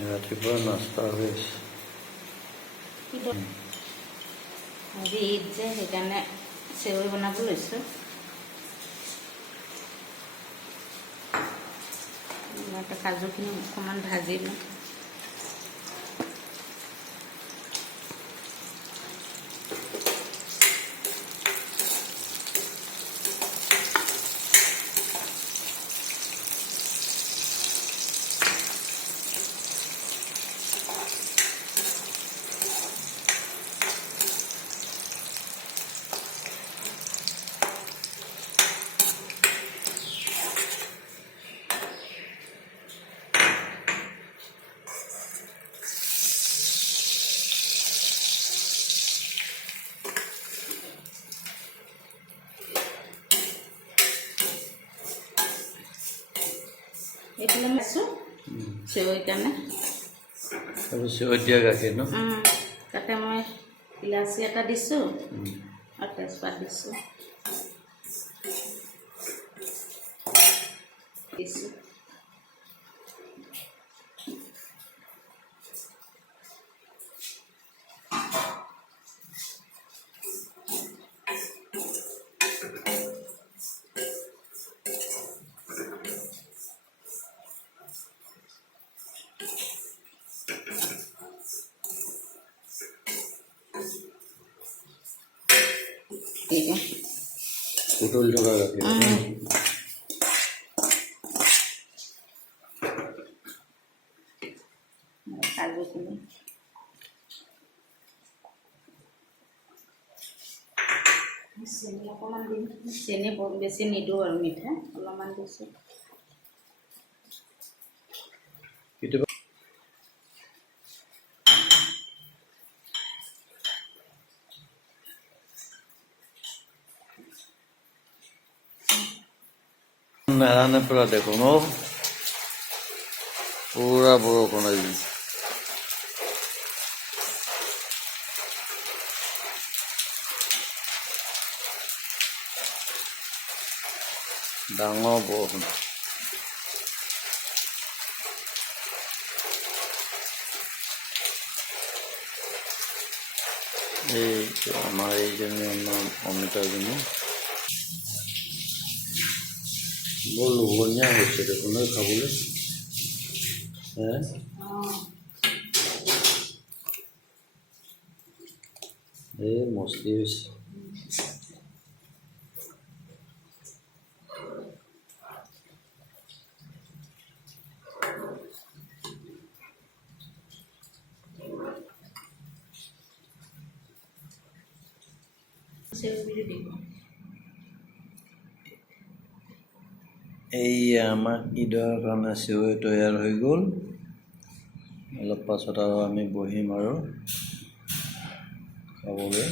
ৰাতিপুৱা নাস্তা হৈ আছে। আজি ঈদ যে সেইকাৰণে চেৱৈ বনাব লৈছোঁ। কাজুখিনি অকণমান ভাজি লওঁ। এইফালে মাছোঁ চেৱৈৰ কাৰণে। চেৱৈত দিয়া গাখীৰ ন? তাতে মই ইলাচি এটা দিছোঁ আৰু তেজপাত দিছোঁ। উতলি থকা গাখীৰ কাজুখিনি চেনি অকণমান দিম। চেনি বেছি নিদিওঁ আৰু মিঠা অলপমান দিছোঁ। কেতিয়াবা নেৰানে পৰা দেখোন ন, পুৰা বৰষুণ আজি। ডাঙৰ বৰষুণ। এই আমাৰ এইজনী অমিতাজনী বৰ লোভনীয়া হৈছে দেখোন খাবলৈ। এই মস্তি হৈছে। এই আমাৰ ঈদৰ কাৰণে চেৱৈ তৈয়াৰ হৈ গ'ল। অলপ পাছত আৰু আমি বহিম আৰু খাবলৈ।